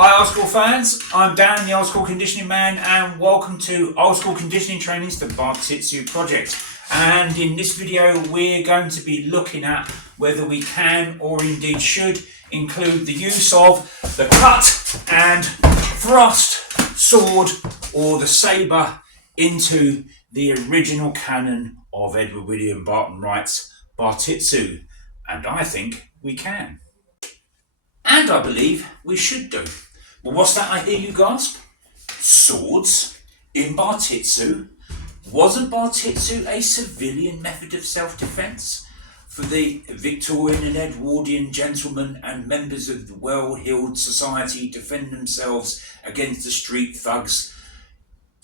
Hi old school fans, I'm Dan the Old School Conditioning Man and welcome to Old School Conditioning Training's the Bartitsu project. And in this video we're going to be looking at whether we can or indeed should include the use of the cut and thrust sword or the sabre into the original canon of Edwardian Barton-Wrights Bartitsu. And I think we can. And I believe we should do. Well, what's that I hear you gasp? Swords in Bartitsu? Wasn't Bartitsu a civilian method of self-defence for the Victorian and Edwardian gentlemen and members of the well-heeled society defend themselves against the street thugs,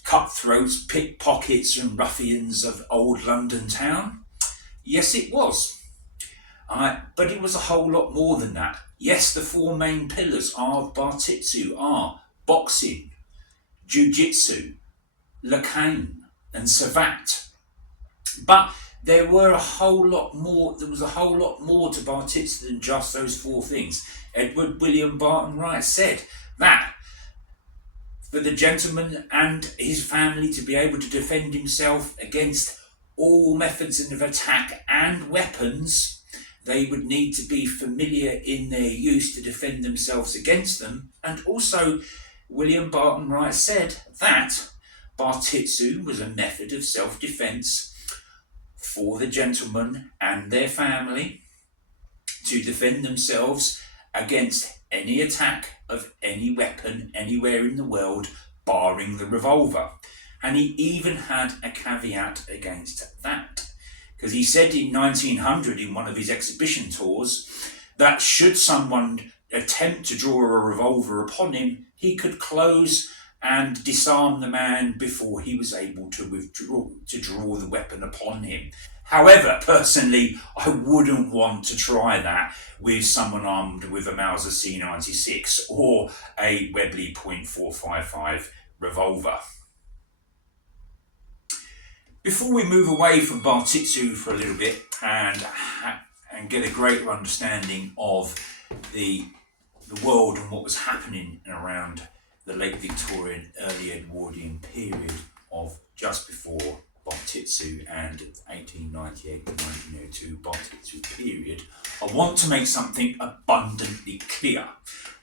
cutthroats, pickpockets and ruffians of old London town? Yes, it was. But it was a whole lot more than that. Yes, the four main pillars of Bartitsu are boxing, jiu-jitsu, Legality and Sabat. But there was a whole lot more to Bartitsu than just those four things. Edward William Barton-Wright said that for the gentleman and his family to be able to defend himself against all methods of attack and weapons, they would need to be familiar in their use to defend themselves against them. And also, William Barton-Wright said that Bartitsu was a method of self-defence for the gentlemen and their family to defend themselves against any attack of any weapon anywhere in the world, barring the revolver. And he even had a caveat against that, because he said in 1900 in one of his exhibition tours that should someone attempt to draw a revolver upon him, he could close and disarm the man before he was able to draw the weapon upon him. However, personally, I wouldn't want to try that with someone armed with a Mauser C96 or a Webley .455 revolver. Before we move away from Bartitsu for a little bit and get a greater understanding of the world and what was happening around the late Victorian, early Edwardian period of just before Bartitsu and 1898 to 1902 Bartitsu period, I want to make something abundantly clear.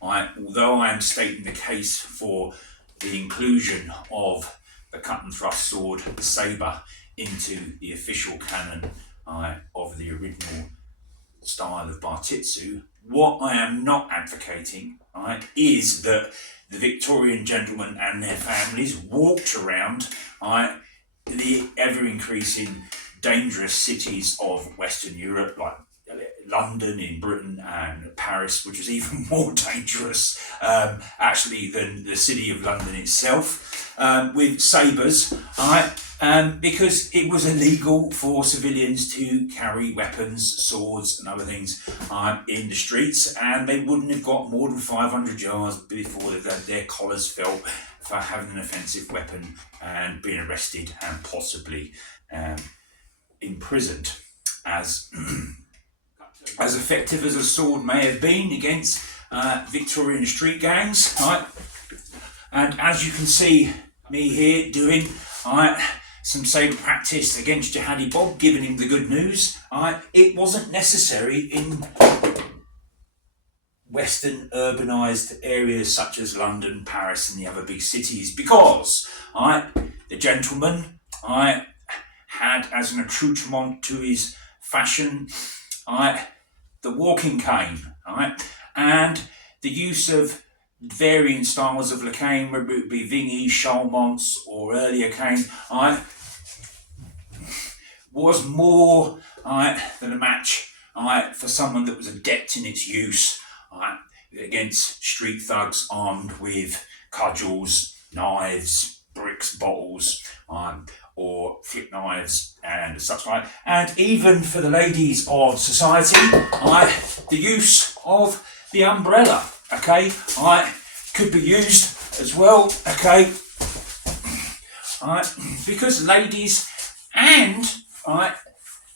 Although I am stating the case for the inclusion of the cut and thrust sword, the sabre, into the official canon of the original style of Bartitsu, what I am not advocating is that the Victorian gentlemen and their families walked around the ever-increasing dangerous cities of Western Europe, like London in Britain and Paris, which was even more dangerous actually than the city of London itself, with sabres, because it was illegal for civilians to carry weapons, swords and other things in the streets, and they wouldn't have got more than 500 yards before their collars fell for having an offensive weapon and being arrested and possibly imprisoned. As effective as a sword may have been against Victorian street gangs, and as you can see me here doing some sabre practice against Jihadi Bob, giving him the good news, it wasn't necessary in Western urbanised areas such as London, Paris and the other big cities, because the gentleman had as an accoutrement to his fashion the walking cane, and the use of varying styles of cane, whether it be Vingy, Chalmonts or earlier cane, was more than a match for someone that was adept in its use against street thugs armed with cudgels, knives, bricks, bottles, or flip knives and such like. And even for the ladies of society, the use of the umbrella, could be used as well, because ladies and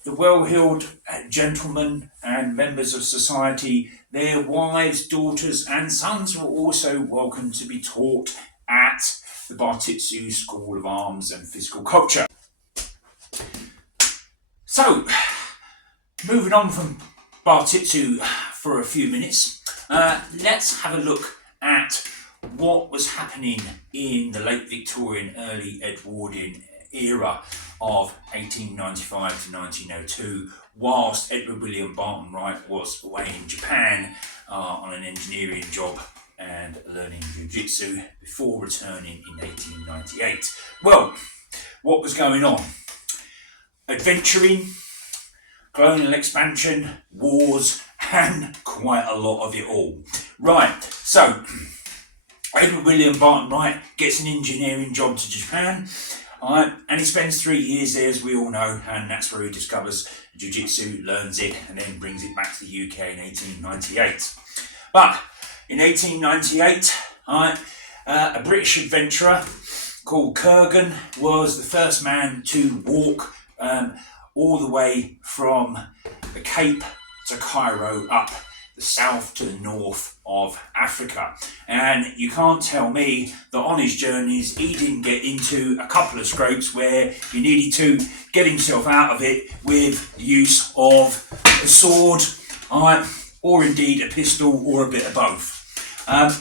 the well-heeled gentlemen and members of society, their wives, daughters and sons were also welcome to be taught at the Bartitsu School of Arms and Physical Culture. So, moving on from Bartitsu for a few minutes, let's have a look at what was happening in the late Victorian, early Edwardian era of 1895 to 1902, whilst Edward William Barton-Wright was away in Japan on an engineering job and learning jiu-jitsu before returning in 1898. Well, what was going on? Adventuring, colonial expansion, wars, and quite a lot of it all. Right, so Edward William Barton-Wright gets an engineering job to Japan, and he spends 3 years there, as we all know, and that's where he discovers jiu-jitsu, learns it, and then brings it back to the UK in 1898. But in 1898, a British adventurer called Kurgan was the first man to walk all the way from the Cape to Cairo, up the south to the north of Africa. And you can't tell me that on his journeys he didn't get into a couple of scrapes where he needed to get himself out of it with the use of a sword, or indeed a pistol, or a bit of both.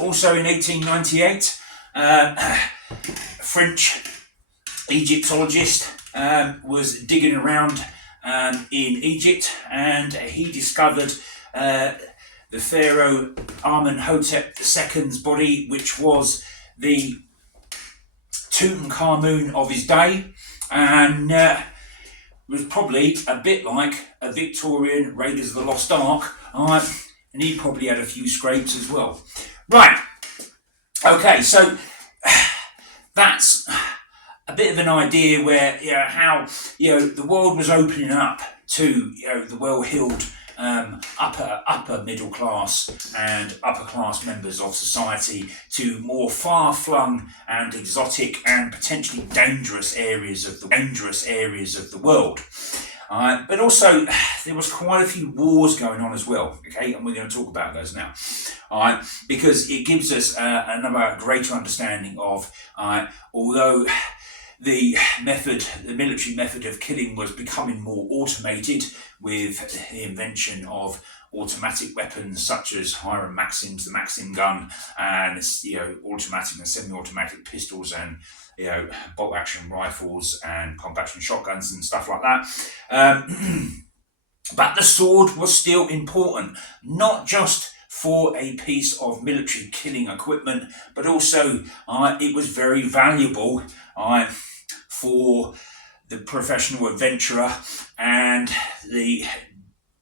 Also in 1898, a French Egyptologist was digging around in Egypt, and he discovered the pharaoh Amenhotep II's body, which was the Tutankhamun of his day, and was probably a bit like a Victorian Raiders of the Lost Ark, and he probably had a few scrapes as well. Right, okay, so that's a bit of an idea where, how, the world was opening up to, the well-heeled upper middle class and upper class members of society to more far-flung and exotic and potentially dangerous areas of the world. But also there was quite a few wars going on as well, okay, and we're going to talk about those now, because it gives us another greater understanding of, although the military method of killing was becoming more automated with the invention of automatic weapons such as Hiram Maxims, the Maxim gun, and automatic and semi-automatic pistols, and bolt action rifles and pump action shotguns and stuff like that. But the sword was still important, not just for a piece of military killing equipment, but also it was very valuable for the professional adventurer and the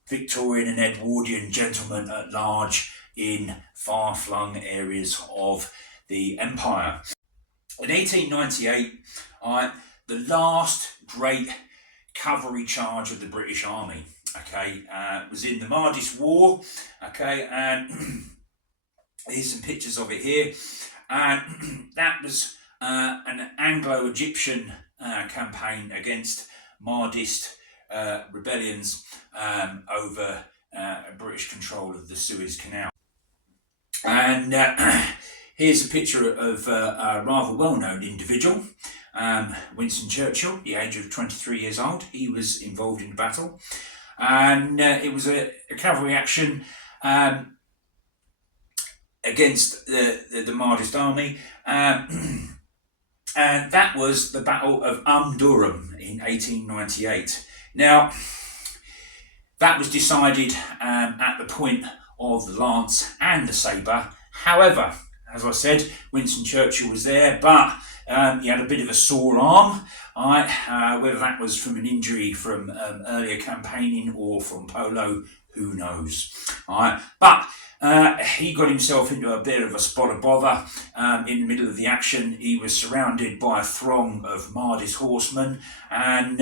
Victorian and Edwardian gentlemen at large in far-flung areas of the empire. In 1898, the last great cavalry charge of the British Army, was in the Mardis War, and here's some pictures of it here, and that was an Anglo-Egyptian campaign against Mardist rebellions over British control of the Suez Canal. And here's a picture of a rather well-known individual, Winston Churchill, the age of 23 years old. He was involved in the battle, and it was a cavalry action against the Mardist army, and that was the Battle of Durham in 1898. Now, that was decided at the point of the lance and the sabre. However, as I said, Winston Churchill was there, but he had a bit of a sore arm, whether that was from an injury from earlier campaigning or from polo, who knows. But he got himself into a bit of a spot of bother in the middle of the action. He was surrounded by a throng of Mardis horsemen, and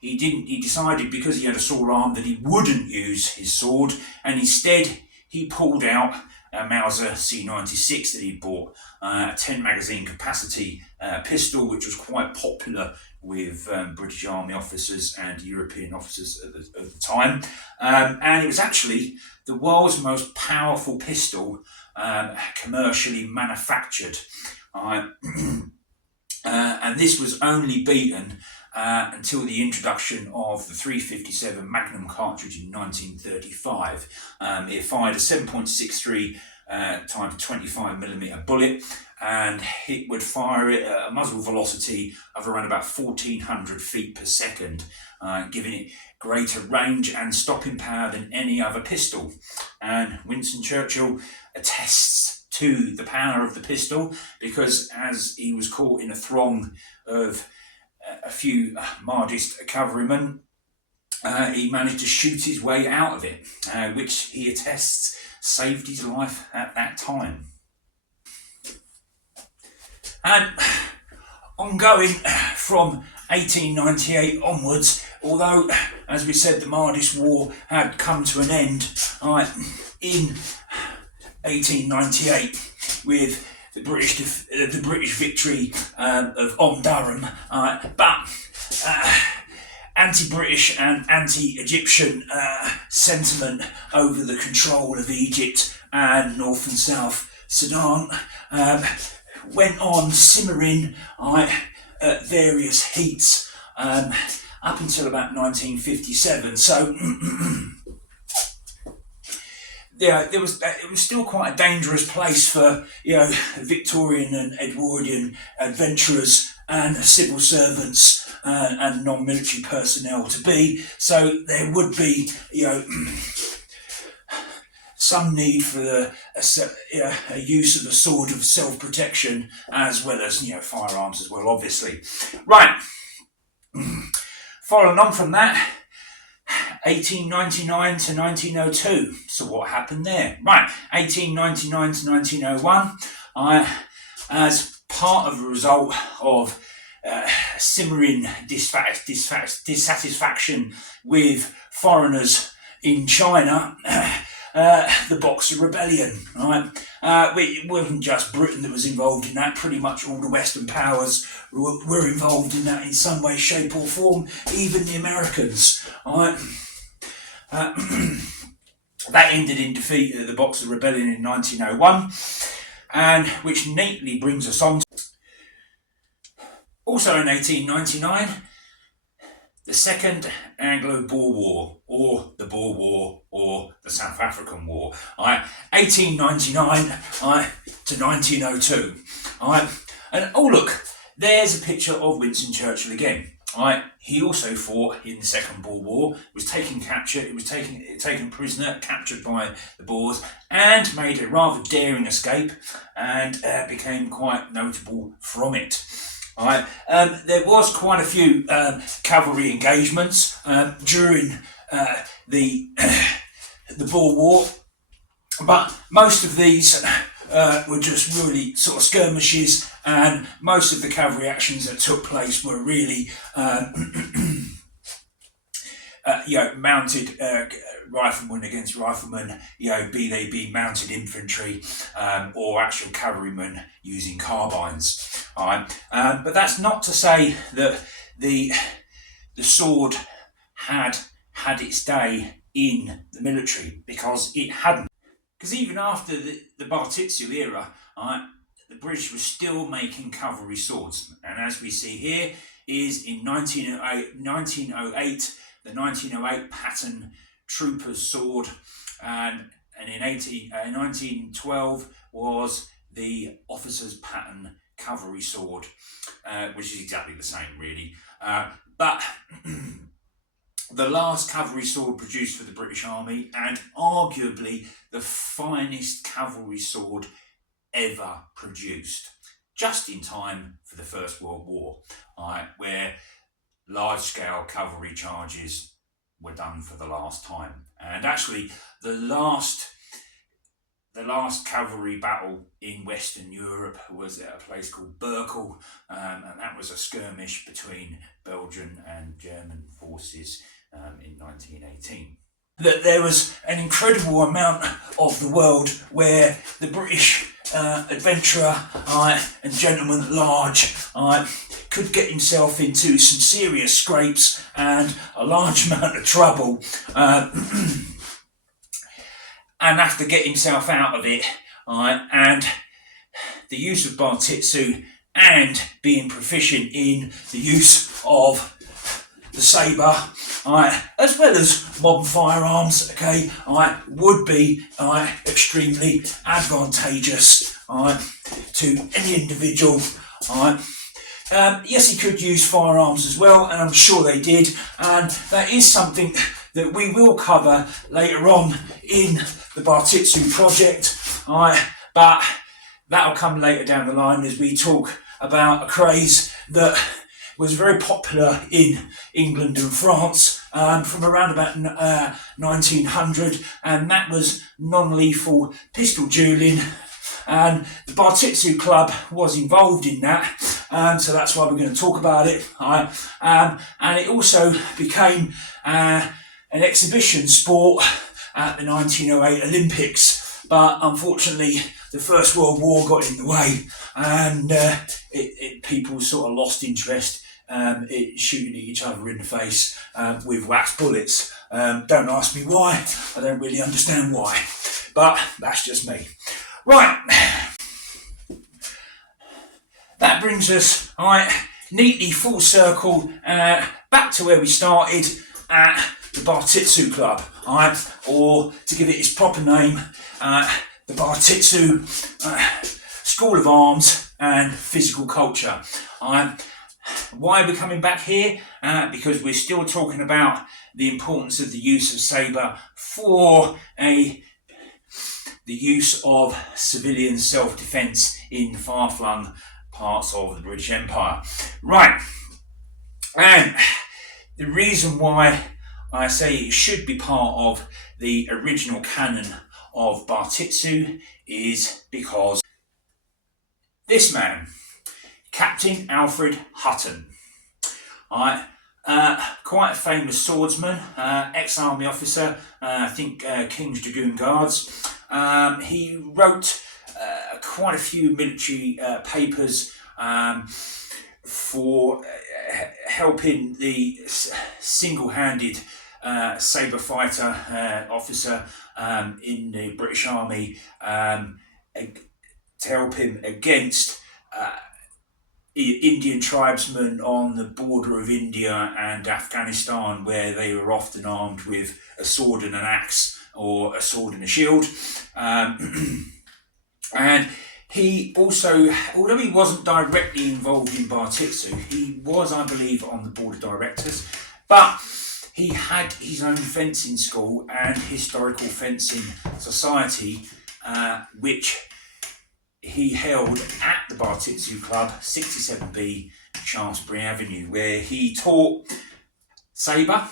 he decided, because he had a sore arm, that he wouldn't use his sword, and instead he pulled out Mauser C96 that he bought, a 10 magazine capacity pistol, which was quite popular with British Army officers and European officers at the time. And it was actually the world's most powerful pistol commercially manufactured. And this was only beaten until the introduction of the 357 Magnum cartridge in 1935. It fired a 7.63 times 25mm bullet, and it would fire it at a muzzle velocity of around about 1400 feet per second, giving it greater range and stopping power than any other pistol. And Winston Churchill attests to the power of the pistol because, as he was caught in a throng of a few Mahdiist cavalrymen, he managed to shoot his way out of it, which he attests saved his life at that time. And ongoing from 1898 onwards, although, as we said, the Mahdiist War had come to an end in 1898 with the British victory of Durham, but anti-British and anti-Egyptian sentiment over the control of Egypt and North and South Sudan went on simmering at various heats up until about 1957. So yeah, it was still quite a dangerous place for Victorian and Edwardian adventurers and civil servants and non-military personnel to be. So there would be some need for a use of the sword of self-protection, as well as firearms as well, obviously. Right. Following on from that, 1899 to 1902. So what happened there? Right, 1899 to 1901, as part of a result of simmering dissatisfaction with foreigners in China, the Boxer Rebellion, right? It wasn't just Britain that was involved in that. Pretty much all the Western powers were involved in that in some way, shape or form, even the Americans, right? That ended in defeat of the Boxer Rebellion in 1901, and which neatly brings us on to also in 1899, the Second Anglo-Boer War, or the Boer War, or the South African War, 1899 to 1902. And oh look, there's a picture of Winston Churchill again. He also fought in the Second Boer War, was taken prisoner, captured by the Boers, and made a rather daring escape, and became quite notable from it. There was quite a few cavalry engagements during the Boer War, but most of these were just really sort of skirmishes, and most of the cavalry actions that took place were really mounted riflemen against riflemen, be they be mounted infantry or actual cavalrymen using carbines. But that's not to say that the sword had its day in the military, because it hadn't. Because even after the Bartitsu era, the British were still making cavalry swords, and as we see here is in 1908 the 1908 pattern trooper's sword, and in 1912 was the officer's pattern cavalry sword, which is exactly the same really. But the last cavalry sword produced for the British Army, and arguably the finest cavalry sword ever produced, just in time for the First World War, where large-scale cavalry charges were done for the last time. And actually, the last cavalry battle in Western Europe was at a place called Berkel, and that was a skirmish between Belgian and German forces in 1918. that there was an incredible amount of the world where the British adventurer and gentleman at large could get himself into some serious scrapes and a large amount of trouble and have to get himself out of it. And the use of Bartitsu and being proficient in the use of the sabre, as well as modern firearms, would be extremely advantageous to any individual. Yes, he could use firearms as well, and I'm sure they did, and that is something that we will cover later on in the Bartitsu project, but that'll come later down the line as we talk about a craze that was very popular in England and France from around about 1900, and that was non-lethal pistol dueling, and the Bartitsu Club was involved in that, so that's why we're going to talk about it. And it also became an exhibition sport at the 1908 Olympics, but unfortunately the First World War got in the way, and people sort of lost interest shooting at each other in the face with wax bullets. Don't ask me why, I don't really understand why, but that's just me. Right, that brings us neatly full circle back to where we started at the Bartitsu Club, or to give it its proper name, the Bartitsu School of Arms and Physical Culture. Why are we coming back here? Because we're still talking about the importance of the use of sabre for the use of civilian self-defence in far-flung parts of the British Empire. Right, and the reason why I say it should be part of the original canon of Bartitsu is because this man, Captain Alfred Hutton, quite a famous swordsman, ex-army officer, I think King's Dragoon Guards. He wrote quite a few military papers for helping the single-handed sabre fighter officer in the British Army to help him against Indian tribesmen on the border of India and Afghanistan, where they were often armed with a sword and an axe or a sword and a shield. And he also, although he wasn't directly involved in Bartitsu, he was, I believe, on the board of directors, but he had his own fencing school and historical fencing society, which he held at the Bartitsu Club, 67B Shaftesbury Avenue, where he taught sabre,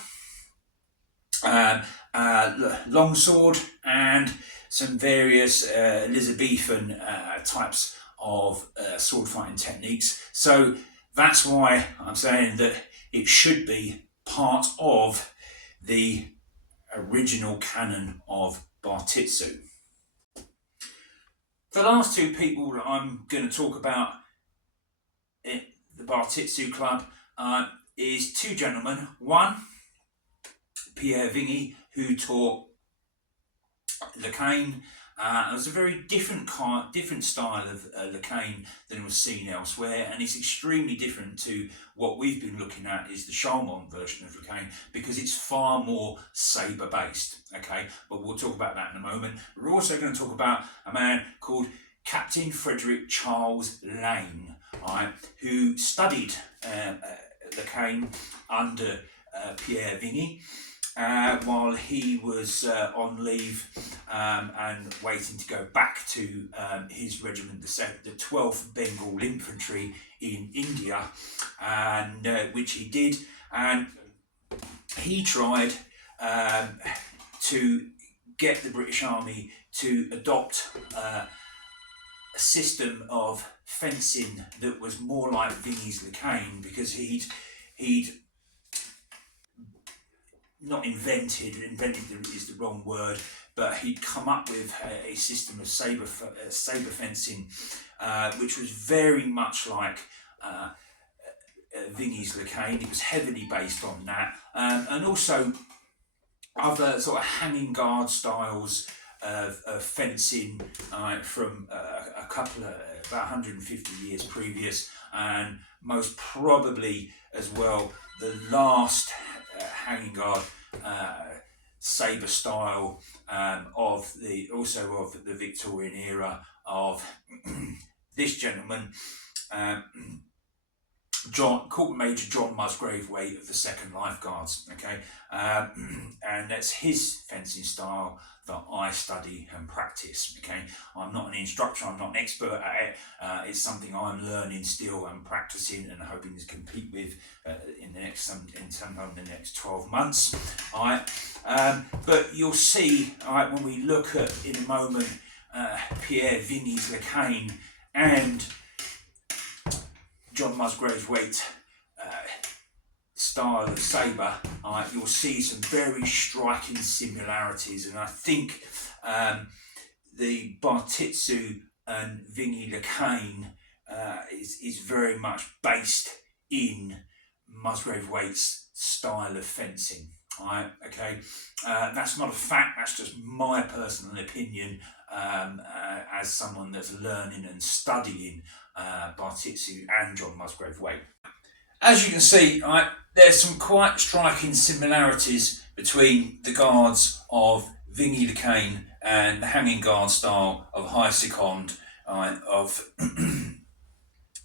longsword, and some various Elizabethan types of sword fighting techniques. So that's why I'm saying that it should be part of the original canon of Bartitsu. The last two people that I'm going to talk about at the Bartitsu Club is two gentlemen. One, Pierre Vingy, who taught the cane. It was a very different style of the cane than was seen elsewhere, and it's extremely different to what we've been looking at is the Charmont version of the cane, because it's far more sabre based. Okay, but we'll talk about that in a moment. We're also going to talk about a man called Captain Frederick Charles Lane, who studied the cane under Pierre Vingy while he was on leave and waiting to go back to his regiment, the 12th Bengal Infantry in India, and which he did, and he tried to get the British Army to adopt a system of fencing that was more like Vingy's cane, because he'd not invented is the wrong word, but he'd come up with a system of saber fencing, which was very much like Vingy's Lecain. It was heavily based on that, and also other sort of hanging guard styles of fencing from a couple of about 150 years previous, and most probably as well the last hanging guard saber style of the Victorian era of this gentleman, Corporal Major John Musgrave-Waite of the 2nd Life Guards. Okay, and that's his fencing style that I study and practice. Okay, I'm not an instructor, I'm not an expert at it. It's something I'm learning still and practicing and hoping to compete with in the next 12 months. All right, but you'll see, all right, when we look at in a moment Pierre Vigny's Lecain and John Musgrave-Waite's style of sabre, you'll see some very striking similarities, and I think the Bartitsu and Vingy Lecain is very much based in Musgrave-Waite's style of fencing. Right, okay, that's not a fact, that's just my personal opinion as someone that's learning and studying Bartitsu and John Musgrave-Waite. As you can see, right, there's some quite striking similarities between the guards of Vingy Lecain and the hanging guard style of high second of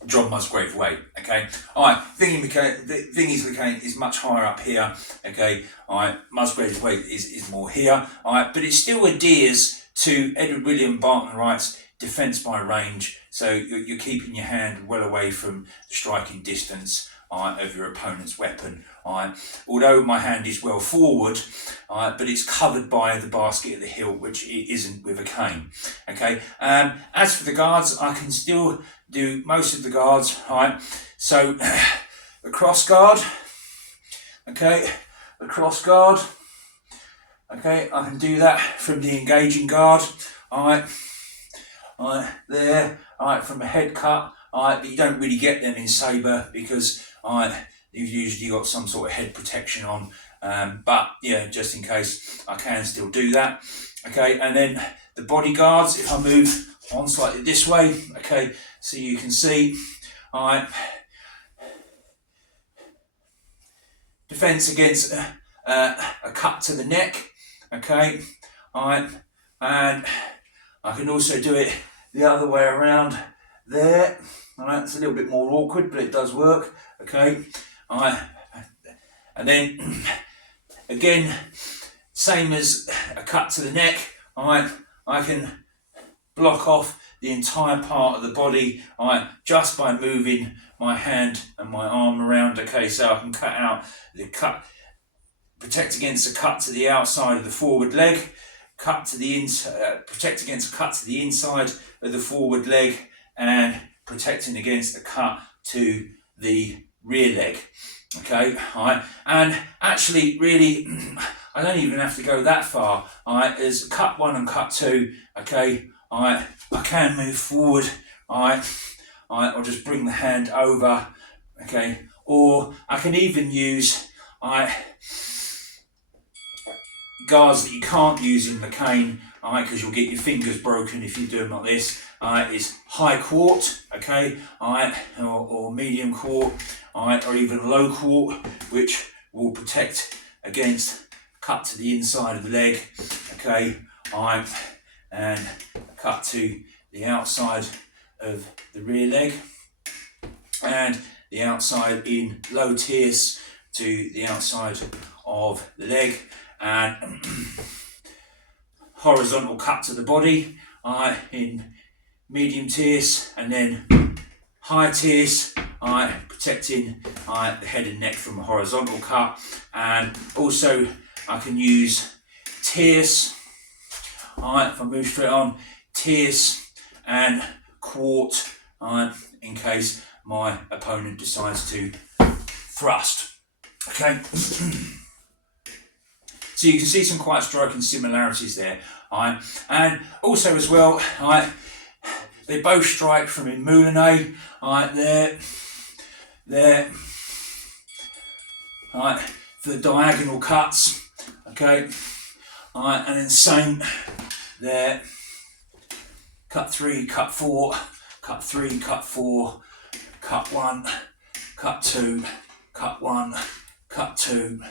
John Musgrave-Waite. Okay, all right. Vingy's Lecain is much higher up here. Okay, all right. Musgrave-Waite is more here. All right, but it still adheres to Edward William Barton-Wright's defence by range. So you're keeping your hand well away from the striking distance of your opponent's weapon. Although my hand is well forward, but it's covered by the basket at the hilt, which it isn't with a cane. Okay. As for the guards, I can still do most of the guards. So the cross guard. Okay, the cross guard. Okay, I can do that from the engaging guard. There. From a head cut. But you don't really get them in sabre because you've usually got some sort of head protection on. But yeah, just in case, I can still do that. Okay, and then the bodyguards, if I move on slightly this way, okay, so you can see, defence against a cut to the neck. Okay, and I can also do it the other way around there. It's a little bit more awkward, but it does work. Okay, and then again, same as a cut to the neck. I can block off the entire part of the body just by moving my hand and my arm around. Okay, so I can cut out the cut, protect against a cut to the outside of the forward leg, cut to the inside, protect against a cut to the inside of the forward leg, and protecting against a cut to the rear leg. Okay, and actually, really, I don't even have to go that far. As cut 1 and cut 2. Okay, I can move forward. I'll just bring the hand over. Okay, or I can even use guards that you can't use in Lecain, because you'll get your fingers broken if you do them like this. Is high quart, okay, or medium quart, or even low quart, which will protect against cut to the inside of the leg, okay, and cut to the outside of the rear leg, and the outside in low tierce to the outside of the leg, and horizontal cut to the body in medium tierce, and then high tierce, protecting the head and neck from a horizontal cut. And also I can use tierce, if I move straight on, tierce and quart, in case my opponent decides to thrust. Okay. So you can see some quite striking similarities there. Right? And also as well, right, they both strike from in moulinet. Right, there, right, for the diagonal cuts. Okay, right, and then same there. Cut 3, cut 4, cut 3, cut 4, cut 1, cut 2, cut 1, cut 2,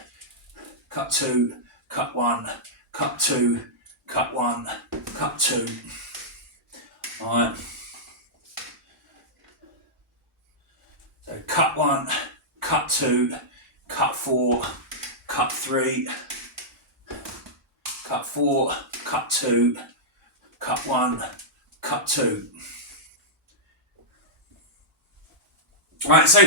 cut 2, cut 1, cut 2, cut 1, cut 2. Alright. So cut 1, cut 2, cut 4, cut 3, cut 4, cut 2, cut 1, cut 2. Right, so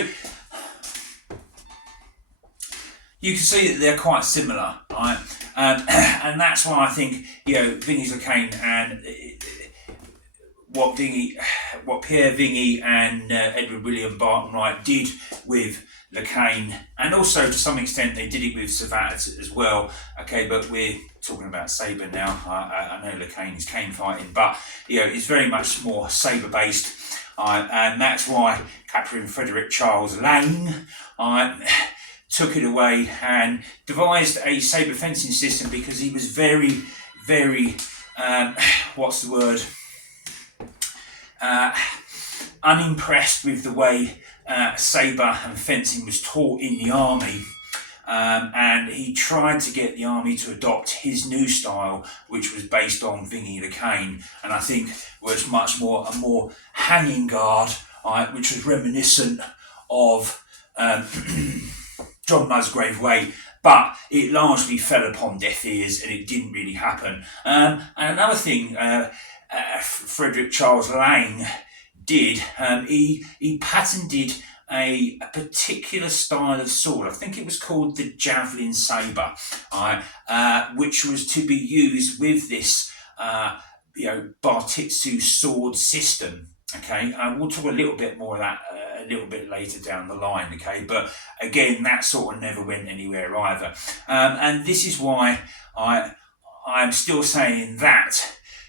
you can see that they're quite similar, right? And that's why I think, you know, Vigny's Lekain and what Pierre Vigny and Edward William Barton-Wright did with Lekain, and also to some extent they did it with Sabat as well. Okay, but we're talking about Sabre now. I know Lekain is cane fighting, but you know, it's very much more Sabre based, and that's why Captain Frederick Charles Lang took it away and devised a Saber fencing system, because he was very, very what's the word? Unimpressed with the way sabre and fencing was taught in the army, and he tried to get the army to adopt his new style, which was based on Vigny Lekain, and I think was much more a more hanging guard, which was reminiscent of John Musgrave way. But it largely fell upon deaf ears and it didn't really happen. And another thing Frederick Charles Lang did, he patented a particular style of sword. I think it was called the javelin sabre, which was to be used with this Bartitsu sword system. Okay, we'll talk a little bit more of that a little bit later down the line. Okay, but again, that sort of never went anywhere either. And this is why I'm still saying that,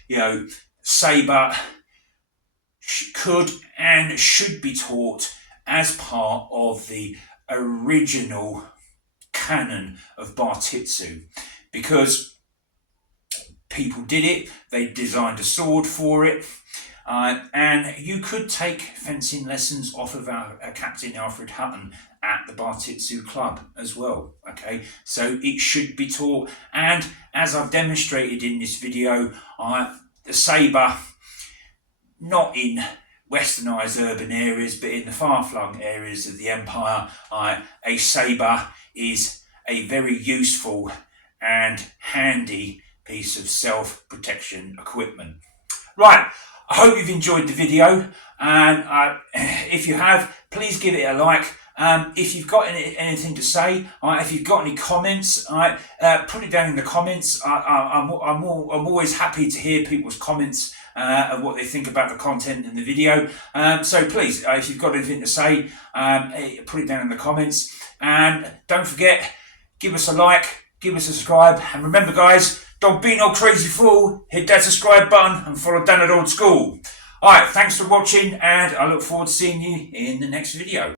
you know, sabre could and should be taught as part of the original canon of Bartitsu, because people did it, they designed a sword for it, and you could take fencing lessons off of our Captain Alfred Hutton at the Bartitsu Club as well. Okay, so it should be taught, and as I've demonstrated in this video, the sabre, not in westernised urban areas, but in the far-flung areas of the empire, a sabre is a very useful and handy piece of self-protection equipment. Right, I hope you've enjoyed the video, and if you have, please give it a like. If you've got anything to say, if you've got any comments, put it down in the comments. I'm always happy to hear people's comments of what they think about the content in the video. So please, if you've got anything to say, put it down in the comments. And don't forget, give us a like, give us a subscribe, and remember guys, don't be no crazy fool. Hit that subscribe button and follow Dan at Old School. Alright, thanks for watching, and I look forward to seeing you in the next video.